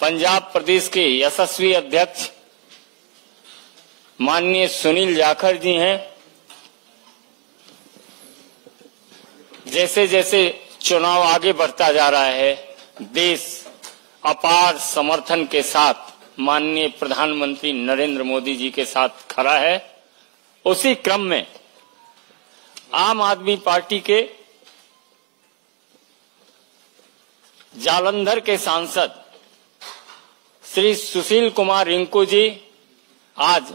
पंजाब प्रदेश के यशस्वी अध्यक्ष माननीय सुनील जाखड़ जी हैं। जैसे जैसे चुनाव आगे बढ़ता जा रहा है, देश अपार समर्थन के साथ माननीय प्रधानमंत्री नरेंद्र मोदी जी के साथ खड़ा है। उसी क्रम में आम आदमी पार्टी के जालंधर के सांसद श्री सुशील कुमार रिंकू जी आज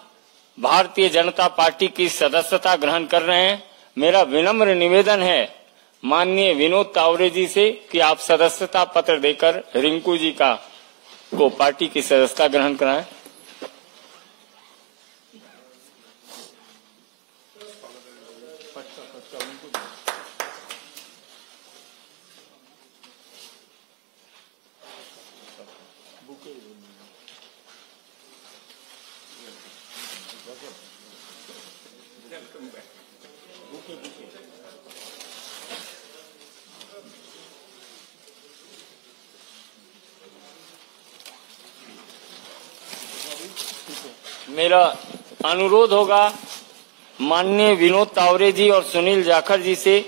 भारतीय जनता पार्टी की सदस्यता ग्रहण कर रहे हैं। मेरा विनम्र निवेदन है माननीय विनोद तावरे जी से कि आप सदस्यता पत्र देकर रिंकू जी को पार्टी की सदस्यता ग्रहण कराएं। मेरा अनुरोध होगा माननीय विनोद तावरे जी और सुनील जाखड़ जी से,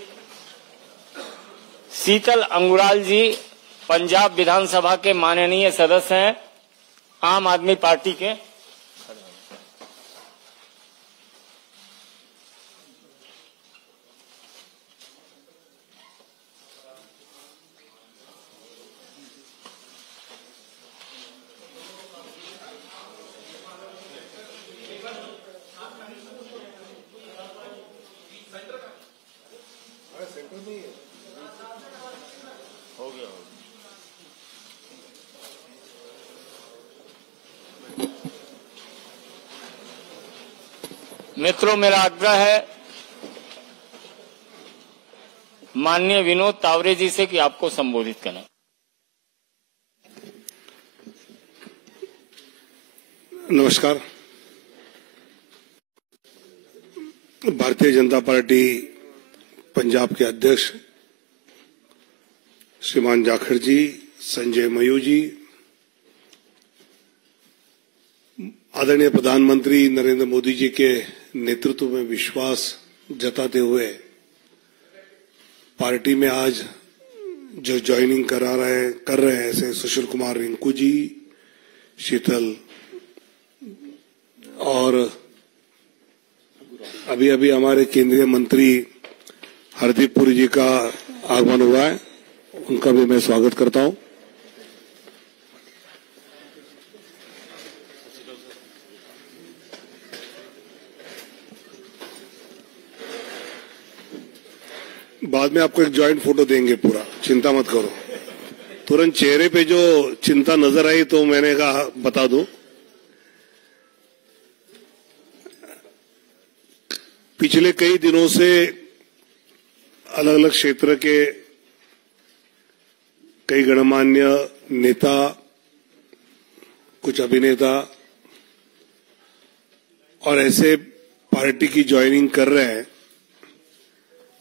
शीतल अंगुराल जी पंजाब विधानसभा के माननीय सदस्य हैं आम आदमी पार्टी के। हो गया। मित्रों, मेरा आग्रह है माननीय विनोद तावरे जी से कि आपको संबोधित करें। नमस्कार। भारतीय जनता पार्टी पंजाब के अध्यक्ष श्रीमान जाखड़ जी, संजय मयूर जी, आदरणीय प्रधानमंत्री नरेंद्र मोदी जी के नेतृत्व में विश्वास जताते हुए पार्टी में आज जो ज्वाइनिंग कर रहे हैं ऐसे सुशील कुमार रिंकू जी, शीतल और अभी अभी हमारे केंद्रीय मंत्री हरदीप पुरी जी का आगमन हुआ है, उनका भी मैं स्वागत करता हूं। बाद में आपको एक जॉइंट फोटो देंगे पूरा, चिंता मत करो। तुरंत चेहरे पे जो चिंता नजर आई तो मैंने कहा बता दो। पिछले कई दिनों से अलग अलग क्षेत्र के कई गणमान्य नेता, कुछ अभिनेता और ऐसे पार्टी की ज्वाइनिंग कर रहे हैं,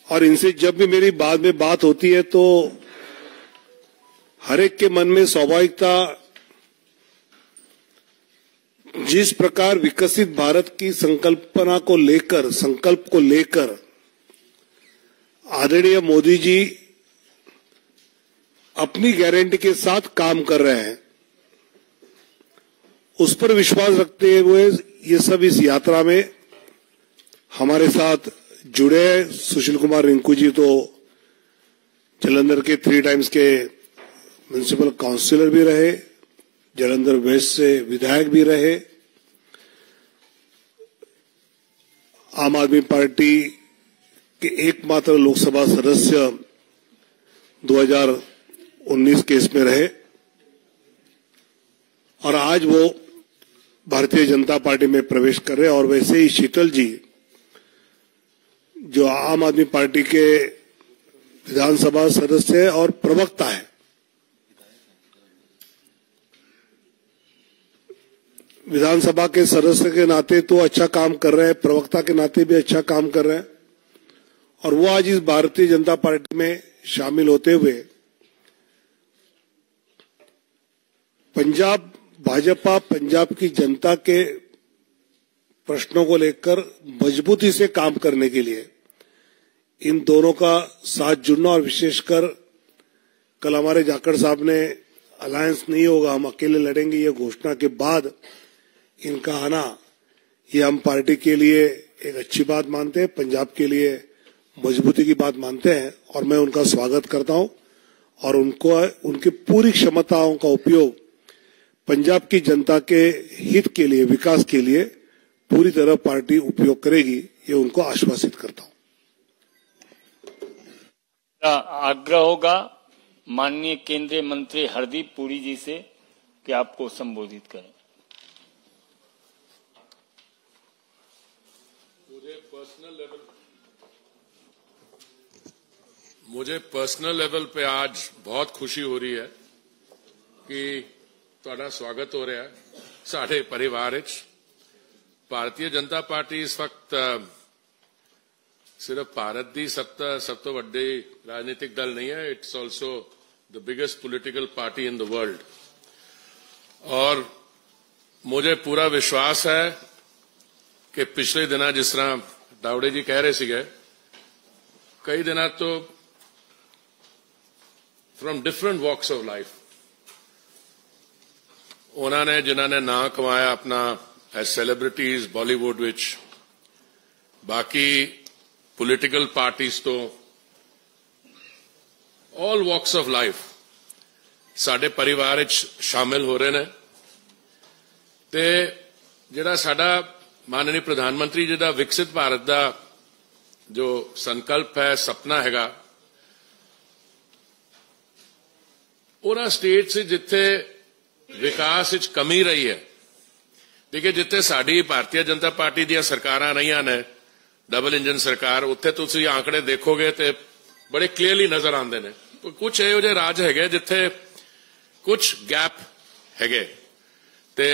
और इनसे जब भी मेरी बाद में बात होती है तो हर एक के मन में स्वाभाविकता जिस प्रकार विकसित भारत की संकल्प को लेकर आदरणीय मोदी जी अपनी गारंटी के साथ काम कर रहे हैं, उस पर विश्वास रखते हुए ये सब इस यात्रा में हमारे साथ जुड़े हैं। सुशील कुमार रिंकू जी तो जालंधर के 3 टाइम्स के म्युनिसिपल काउंसिलर भी रहे, जालंधर वेस्ट से विधायक भी रहे, आम आदमी पार्टी के एकमात्र लोकसभा सदस्य 2019 के इसमें रहे, और आज वो भारतीय जनता पार्टी में प्रवेश कर रहे हैं। और वैसे ही शीतल जी जो आम आदमी पार्टी के विधानसभा सदस्य है और प्रवक्ता है, विधानसभा के सदस्य के नाते तो अच्छा काम कर रहे हैं, प्रवक्ता के नाते भी अच्छा काम कर रहे हैं, और वो आज इस भारतीय जनता पार्टी में शामिल होते हुए पंजाब भाजपा पंजाब की जनता के प्रश्नों को लेकर मजबूती से काम करने के लिए इन दोनों का साथ जुड़ना, और विशेषकर कल हमारे जाखड़ साहब ने अलायंस नहीं होगा, हम अकेले लड़ेंगे, ये घोषणा के बाद इनका आना, ये हम पार्टी के लिए एक अच्छी बात मानते हैं, पंजाब के लिए मजबूती की बात मानते हैं, और मैं उनका स्वागत करता हूं और उनको उनकी पूरी क्षमताओं का उपयोग पंजाब की जनता के हित के लिए, विकास के लिए पूरी तरह पार्टी उपयोग करेगी, ये उनको आश्वासित करता हूं। आग्रह होगा माननीय केंद्रीय मंत्री हरदीप पुरी जी से कि आपको संबोधित करें। मुझे पर्सनल लेवल पे आज बहुत खुशी हो रही है कि ਤੁਹਾਡਾ स्वागत हो रहा है साढ़े परिवार विच। भारतीय जनता पार्टी इस वक्त सिर्फ भारत की सब तो वड्डी राजनीतिक दल नहीं है, it's also the biggest political party in the world. और मुझे पूरा विश्वास है कि पिछले दिना जिस तरह दावड़े जी कह रहे सीगे, कई दिना तो from different walks of life उन्होंने जिन्होंने ना कमाया अपना एज सेलिब्रिटीज बॉलीवुड विच, बाकी पॉलिटिकल पार्टीज तो ऑल वॉक्स ऑफ लाइफ साडे परिवार विच शामिल हो रहे हैं। ते जिहड़ा साडा माननीय प्रधानमंत्री जी का विकसित भारत का जो संकल्प है, सपना हैगा, उन्हां स्टेट से जिथे विकास विच कमी रही है, देखिए जिथे साडी भारतीय जनता पार्टी दी सरकारां रहियां ने, डबल इंजन सरकार, उत्थे तुसीं आंकड़े देखोगे तो बड़े क्लीयरली नजर आते हैं। कुछ इहो जिहे राज है जिथे कुछ गैप है, ते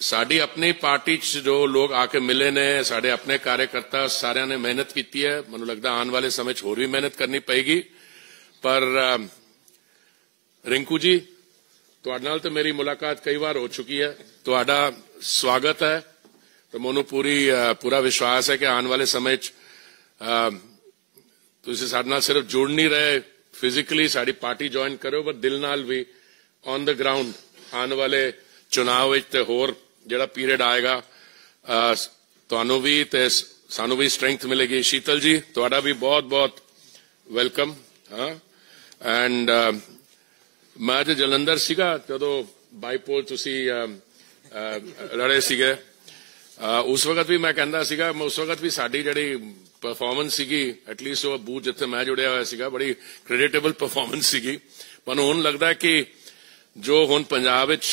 साडी अपनी पार्टी च जो लोग आके मिले ने, साडे अपने कार्यकर्ता सारियां ने मेहनत की है। मैनूं लगदा आने वाले समय होर भी मेहनत करनी पेगी। पर रिंकू जी, तुहाडे नाल तो मेरी मुलाकात कई बार हो चुकी है, तुहाडा स्वागत है। तो मैनूं पूरा विश्वास है कि आने वाले समय तुसीं साडे नाल सिर्फ जुड़ नहीं रहे फिजिकली साडी पार्टी ज्वाइन करो, पर दिल नाल भी ऑन द ग्राउंड आने वाले चुनाव विच ते होर जिहड़ा पीरियड आएगा, तुहानूं भी ते सानूं भी स्ट्रेंथ मिलेगी। शीतल जी, तुहाडा भी बहुत बहुत वेलकम। एंड मैं अज जलंधर सीगा जदों बाईपोल तुसीं लड़े सीगे, उस वक्त भी मैं कहंदा सीगा, उस वक्त भी साडी जिहड़ी परफॉर्मेंस सीगी, एटलीस्ट वो बूथ जिथे मैं जुड़िया होया सीगा, बड़ी क्रेडिटेबल परफॉर्मेंस सीगी। पर हुण लगदा है कि जो हुण पंजाब विच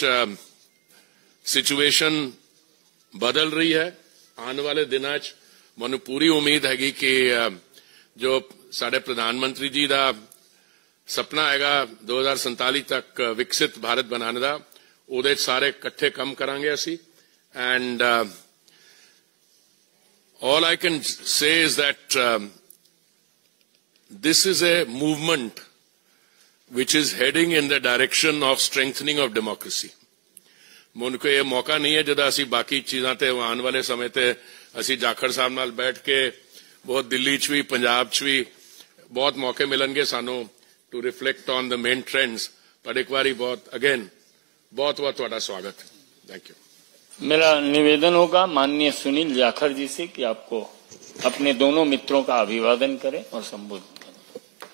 सिचुएशन बदल रही है, आने वाले दिनों च मैनूं पूरी उम्मीद हैगी कि जो साडे प्रधानमंत्री जी का सपना हैगा 2047 तक विकसित भारत बनाने का, उहदे सारे इकट्ठे काम करांगे असी। And all I can say is that this is a movement which is heading in the direction of strengthening of democracy. मुझको ये मौका नहीं है जदा असी बाकी चीज़ां ते आने वाले समय ते असी जाखड़ साहब नाल बैठ के बहुत दिल्ली च भी पंजाब च भी बहुत मौके मिलणगे सानू to reflect on the main trends. पर एक बारी बहुत अगेन बहुत बहुत तुहाडा स्वागत है। Thank you. मेरा निवेदन होगा माननीय सुनील जाखड़ जी से कि आपको अपने दोनों मित्रों का अभिवादन करें और संबोधित करें।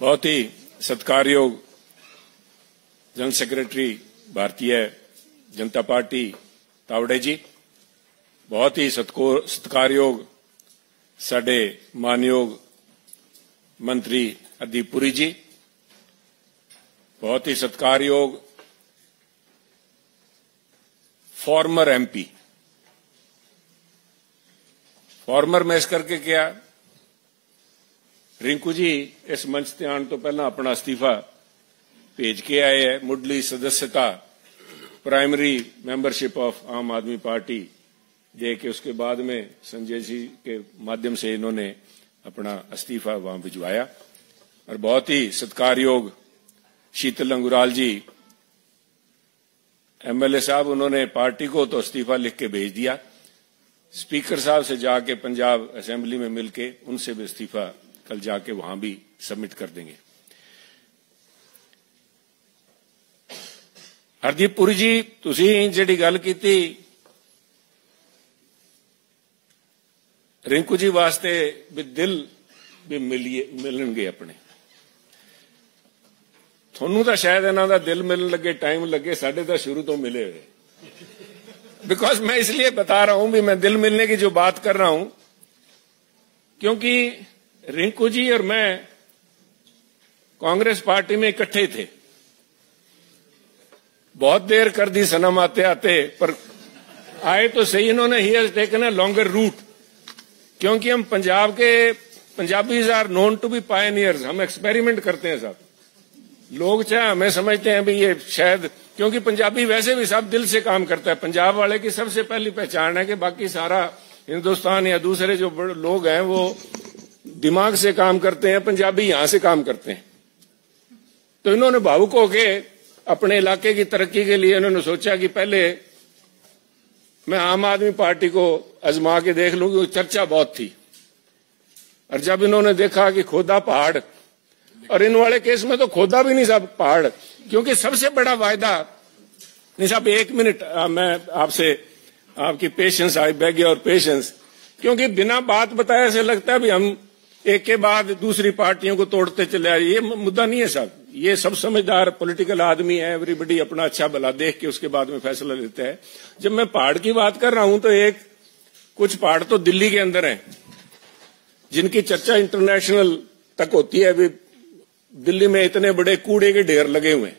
बहुत ही सत्कारयोग general secretary Bharatiya Janata party Tawde जी, बहुत ही सत्कारयोग साडे मानयोग मंत्री हरदीप पुरी जी, बहुत ही सत्कारयोग फॉर्मर एमपी। फॉर्मर में इस करके क्या, रिंकू जी इस मंच ते आने तो पहला अपना इस्तीफा भेज के आए है, मुढ़ली सदस्यता प्राइमरी मेंबरशिप ऑफ आम आदमी पार्टी दे के उसके बाद में संजय जी के माध्यम से इन्होंने अपना इस्तीफा वहां भिजवाया। और बहुत ही सत्कारयोग शीतल अंगुराल जी, एमएलए साहब उन्होंने पार्टी को तो इस्तीफा लिख के भेज दिया, स्पीकर साहब से जाके पंजाब असेंबली में मिलके उनसे भी इस्तीफा कल जाके वहां भी सबमिट कर देंगे। हरदीप पुरी जी, तुसी जिहड़ी गल कीती रिंकू जी वास्ते भी दिल भी मिलणगे अपने, थोनू तो शायद इन्हां दा दिल मिलन लगे टाइम लगे, साडे तो शुरू तो मिले हुए। बिकॉज मैं इसलिए बता रहा हूं भी मैं दिल मिलने की जो बात कर रहा हूं, क्योंकि रिंकू जी और मैं कांग्रेस पार्टी में इकट्ठे थे, बहुत देर कर दी सनम आते आते, पर आए तो सही इन्होंने। He has taken a longer route, क्योंकि हम पंजाब के Punjabis are known to be pioneers, हम एक्सपेरिमेंट करते हैं साहब। लोग चाहे हमें समझते हैं भी ये शायद, क्योंकि पंजाबी वैसे भी सब दिल से काम करता है। पंजाब वाले की सबसे पहली पहचान है कि बाकी सारा हिंदुस्तान या दूसरे जो लोग हैं वो दिमाग से काम करते हैं, पंजाबी यहां से काम करते हैं। तो इन्होंने भावुक होके अपने इलाके की तरक्की के लिए इन्होंने सोचा कि पहले मैं आम आदमी पार्टी को आजमा के देख लूं, क्योंकि चर्चा बहुत थी। और जब इन्होंने देखा कि खोदा पहाड़, और इन वाले केस में तो खोदा भी नहीं साहब पहाड़, क्योंकि सबसे बड़ा वायदा नहीं साहब। 1 मिनट मैं आपसे, आपकी patience, I beg your patience, क्योंकि बिना बात बताए ऐसे लगता है भी हम एक के बाद दूसरी पार्टियों को तोड़ते चले आए। ये मुद्दा नहीं है साहब, ये सब समझदार पॉलिटिकल आदमी है, एवरीबडी अपना अच्छा भला देख के उसके बाद में फैसला लेते हैं। जब मैं पहाड़ की बात कर रहा हूं तो कुछ पहाड़ तो दिल्ली के अंदर हैं, जिनकी चर्चा इंटरनेशनल तक होती है। अभी दिल्ली में इतने बड़े कूड़े के ढेर लगे हुए हैं,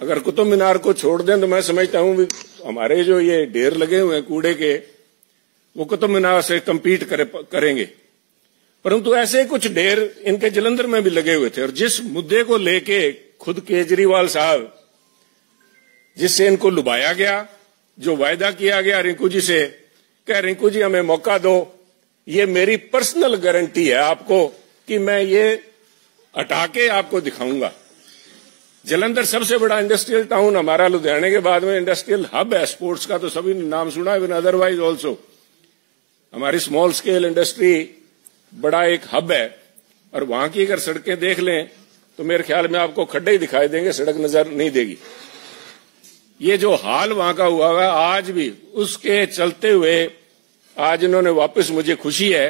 अगर कुतुब मीनार को छोड़ दें तो मैं समझता हूं भी हमारे जो ये ढेर लगे हुए हैं कूड़े के, वो कुतुब मीनार से कम्पीट करेंगे। परंतु ऐसे कुछ ढेर इनके जलंधर में भी लगे हुए थे। और जिस मुद्दे को लेके खुद केजरीवाल साहब, जिससे इनको लुभाया गया, जो वायदा किया गया रिंकू जी से, कह रिंकू जी हमें मौका दो, ये मेरी पर्सनल गारंटी है आपको कि मैं ये हटा के आपको दिखाऊंगा। जलंधर सबसे बड़ा इंडस्ट्रियल टाउन हमारा, लुधियाने के बाद में इंडस्ट्रियल हब है स्पोर्ट्स का, तो सभी ने नाम सुना है, अदरवाइज ऑल्सो हमारी स्मॉल स्केल इंडस्ट्री बड़ा एक हब है। और वहां की अगर सड़कें देख लें तो मेरे ख्याल में आपको खड्डे ही दिखाई देंगे, सड़क नजर नहीं देगी। ये जो हाल वहां का हुआ है आज भी, उसके चलते हुए आज इन्होंने वापस, मुझे खुशी है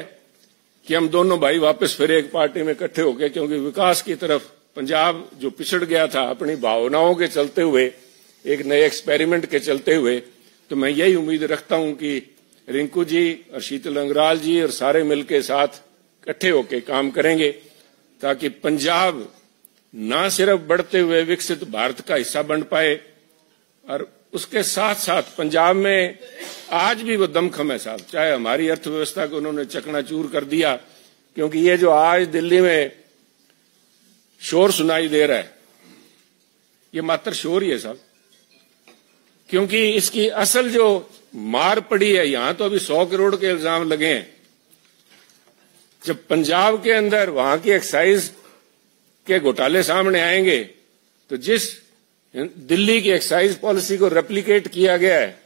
कि हम दोनों भाई वापस फिर एक पार्टी में इकट्ठे हो गए, क्योंकि विकास की तरफ पंजाब जो पिछड़ गया था अपनी भावनाओं के चलते हुए, एक नए एक्सपेरिमेंट के चलते हुए, तो मैं यही उम्मीद रखता हूं कि रिंकू जी और शीतल अंगराल जी और सारे मिलकर साथ इकट्ठे होकर काम करेंगे, ताकि पंजाब न सिर्फ बढ़ते हुए विकसित भारत का हिस्सा बन पाए, और उसके साथ साथ पंजाब में आज भी वो दमखम है साहब। चाहे हमारी अर्थव्यवस्था को उन्होंने चकनाचूर कर दिया, क्योंकि ये जो आज दिल्ली में शोर सुनाई दे रहा है, ये मात्र शोर ही है साहब, क्योंकि इसकी असल जो मार पड़ी है, यहां तो अभी 100 करोड़ के इल्जाम लगे हैं। जब पंजाब के अंदर वहां की एक्साइज के घोटाले सामने आएंगे, तो जिस दिल्ली की एक्साइज पॉलिसी को रेप्लिकेट किया गया है,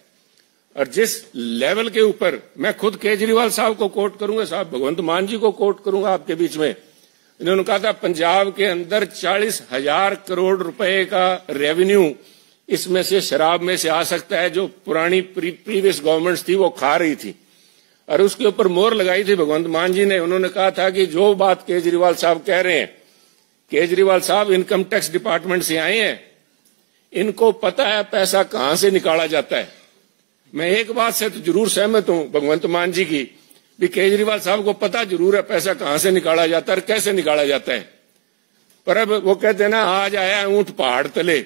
और जिस लेवल के ऊपर, मैं खुद केजरीवाल साहब को कोट करूंगा साहब, भगवंत मान जी को कोट करूंगा आपके बीच में, इन्होंने कहा था पंजाब के अंदर 40,000 करोड़ रुपए का रेवेन्यू इसमें से शराब में से आ सकता है, जो पुरानी प्रीवियस गवर्नमेंट्स थी वो खा रही थी। और उसके ऊपर मोहर लगाई थी भगवंत मान जी ने। उन्होंने कहा था कि जो बात केजरीवाल साहब कह रहे हैं, केजरीवाल साहब इनकम टैक्स डिपार्टमेंट से आए हैं, इनको पता है पैसा कहां से निकाला जाता है। मैं एक बात से तो जरूर सहमत हूं भगवंत मान जी की, भी केजरीवाल साहब को पता जरूर है पैसा कहां से निकाला जाता है और कैसे निकाला जाता है। पर अब वो कहते हैं ना, आज आया ऊंट पहाड़ तले,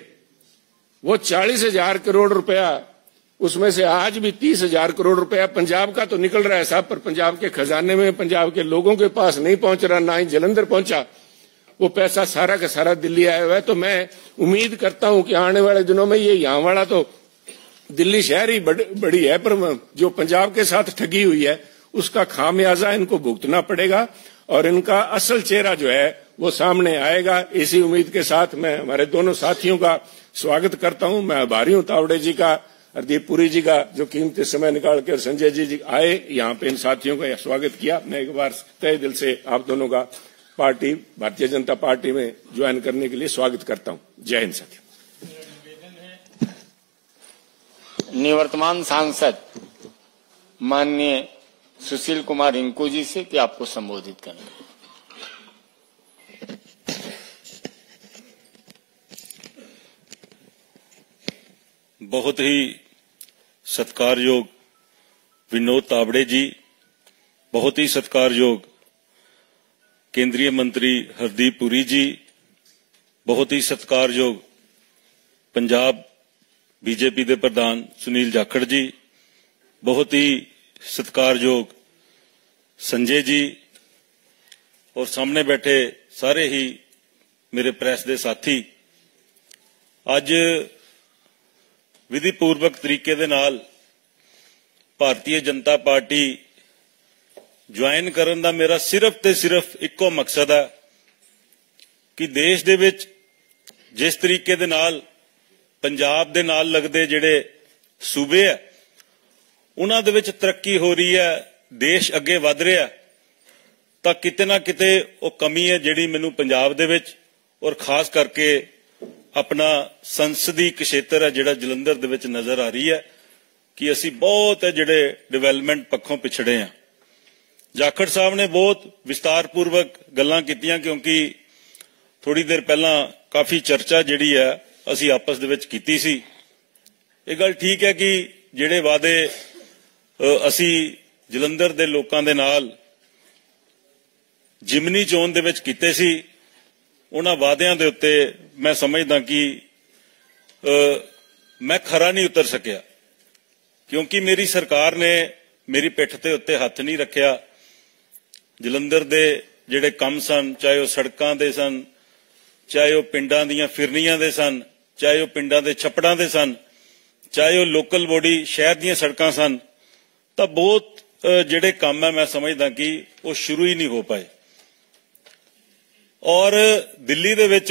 वो 40,000 करोड़ रुपया, उसमें से आज भी 30,000 करोड़ रुपया पंजाब का तो निकल रहा है साहब, पर पंजाब के खजाने में, पंजाब के लोगों के पास नहीं पहुंच रहा, ना ही जलंधर पहुंचा। वो पैसा सारा का सारा दिल्ली आया हुआ है। तो मैं उम्मीद करता हूं कि आने वाले दिनों में ये यहां वाला तो दिल्ली शहर ही बड़ी है, पर जो पंजाब के साथ ठगी हुई है उसका खामियाजा इनको भुगतना पड़ेगा, और इनका असल चेहरा जो है वो सामने आएगा। इसी उम्मीद के साथ मैं हमारे दोनों साथियों का स्वागत करता हूं। मैं आभारी हूं तावड़े जी का, हरदीप पुरी जी का, जो कीमती समय निकाल कर संजय जी आए यहाँ पे इन साथियों का स्वागत किया। मैं एक बार तहे दिल से आप दोनों का पार्टी भारतीय जनता पार्टी में ज्वाइन करने के लिए स्वागत करता हूं। जय हिंद साथियों। निवर्तमान सांसद माननीय सुशील कुमार रिंकू जी से कि आपको संबोधित करें। बहुत ही सत्कारयोग विनोद तावड़े जी, बहुत ही सत्कारयोग केंद्रीय मंत्री हरदीप पुरी जी, बहुत ही सत्कारयोग पंजाब बीजेपी के प्रधान सुनील जाखड़ जी, बहुत ही सत्कारयोग संजय जी और सामने बैठे सारे ही मेरे प्रेस के साथी। अज विधिपूर्वक तरीके दे नाल भारतीय जनता पार्टी ज्वाइन करन दा मेरा सिर्फ ते सिर्फ इक्को मकसद है कि देश दे विच जिस तरीके दे नाल पंजाब दे नाल लगदे जिहड़े सूबे है उन्हां दे विच तरक्की हो रही है, देश अगे वध रहा है, तां किते ना किते वो कमी है जिहड़ी मैनूं पंजाब दे विच और खास करके अपना संसदी क्षेत्र है जिहड़ा जलंधर दे विच नज़र आ रही है कि असी बहुत है जिहड़े डिवेलपमेंट पक्षों पिछड़े हैं। जाखड़ साहब ने बहुत विस्तारपूर्वक गल्लां कीतियां क्योंकि थोड़ी देर पहला काफ़ी चर्चा जिहड़ी है असी आपस दे विच कीती सी। ये गल ठीक है कि जिहड़े वादे असी जलंधर दे लोकां दे नाल जिमनी चोण दे विच कीते सी, उन्हां वादियां दे उत्ते मैं समझदा कि मैं खरा नहीं उतर सकिया क्योंकि मेरी सरकार ने मेरी पिठ ते उत्ते हथ नहीं रखिया। जलंधर दे जिहड़े काम सन, चाहे वो सड़कां दे सन, चाहे वो पिंडां दीयां फिरनियां दे सन, चाहे वो पिंडां दे छप्पड़ां दे सन, चाहे वो लोकल बॉडी शहर दीयां सड़कां सन, तां बहुत जिहड़े काम है मैं समझदा कि वो शुरू ही नहीं हो पाए। और दिल्ली दे विच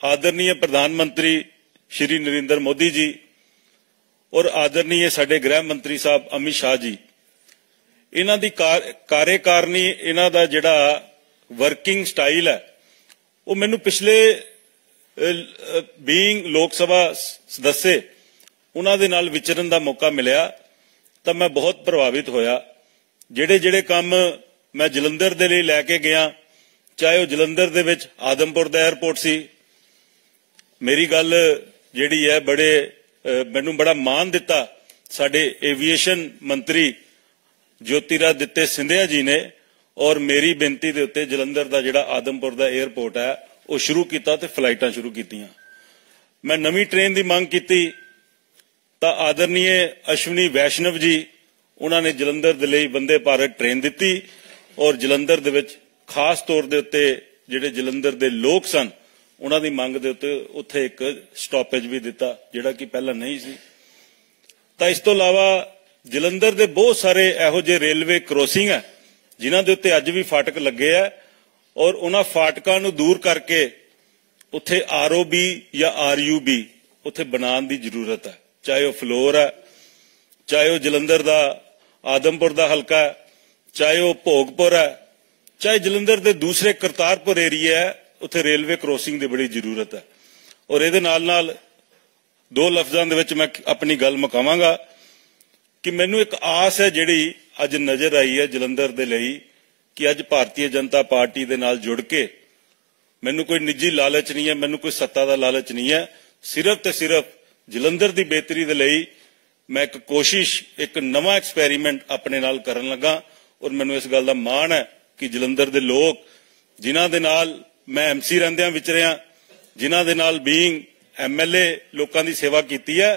आदरणीय प्रधानमंत्री श्री नरेंद्र मोदी जी और आदरणीय साडे गृह मंत्री साहब अमित शाह जी, इन्हां दी कार्यकारिणी, इन्हां दा जिहड़ा वर्किंग स्टाइल है वो मैनूं पिछले बीइंग लोक सभा सदस्य उन्हां दे नाल विचरण दा मौका मिलिया तां मैं बहुत प्रभावित होया। जिहड़े जिहड़े काम मैं जलंधर दे लई लैके गया, चाहे वो जलंधर दे विच आदमपुर दा एयरपोर्ट सी, मेरी गल जिहड़ी है बड़े मैनूं बड़ा मान दिता साडे एविएशन मंत्री ज्योतिरादित्य सिंधिया जी ने, और मेरी बेनती दे उत्ते जलंधर दा जिहड़ा आदमपुर दा एयरपोर्ट है वो शुरू किया ते फ्लाइटां शुरू कीतियां। मैं नवीं ट्रेन की मांग की तां आदरणीय अश्विनी वैष्णव जी उन्होंने जलंधर दे लई वंदे भारत ट्रेन दी और जलंधर दे विच खास तौर दे उत्ते जिहड़े जलंधर दे लोग सन उन्हां दी मंग दे उत्ते उत्थे एक स्टॉपेज भी दिता जिहड़ा कि पहला नहीं सी। तां इस तों इलावा जलंधर दे बहुत सारे इहो जिहे रेलवे क्रॉसिंग है जिन्हां दे उत्ते अज भी फाटक लगे है और उन्हां फाटकां नूं दूर करके उत्थे ROB या RUB उत्थे बनाउण दी जरूरत है। चाहे वो फ्लोर है, चाहे वो जलंधर दा आदमपुर दा हलका है, चाहे वो भोगपुर है, चाहे जलंधर दे दूसरे करतारपुर एरिया है, उत्थे रेलवे क्रॉसिंग की बड़ी जरूरत है। और इहदे नाल नाल दो लफ्जां दे विच मैं अपनी गल मुकावांगा कि मैनूं एक आस है जिहड़ी अज नज़र आई है जलंधर दे लई कि अज भारतीय जनता पार्टी दे नाल जुड़ के, मैनूं कोई निजी लालच नहीं है, मैनूं कोई सत्ता दा लालच नहीं है, सिर्फ ते सिर्फ जलंधर दी बेहतरी दे लई मैं एक कोशिश, एक नवां एक्सपेरीमेंट अपने नाल करन लगा। और मैनूं इस गल दा माण है कि जलंधर दे लोग जिन्हां दे नाल मैं MC रहिंदियां विचरिया, जिन्हां दे नाल बीइंग MLA लोकां दी सेवा कीती है,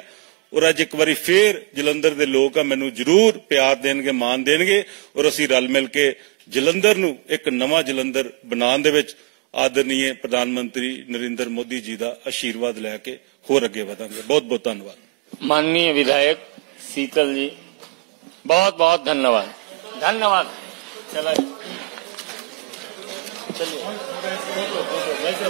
और अज एक बारी फिर जलंधर दे लोग मैनूं जरूर प्यार देणगे, मान देणगे और असीं रल मिल के जलंधर नूं एक नवां जलंधर बनाउण दे विच आदरणीय प्रधानमंत्री नरेंद्र मोदी जी का आशीर्वाद लैके होर अगे वधांगे। बहुत बहुत धन्यवाद। माननीय विधायक शीतल जी, बहुत बहुत धन्यवाद। धन्यवाद। चलो चलिए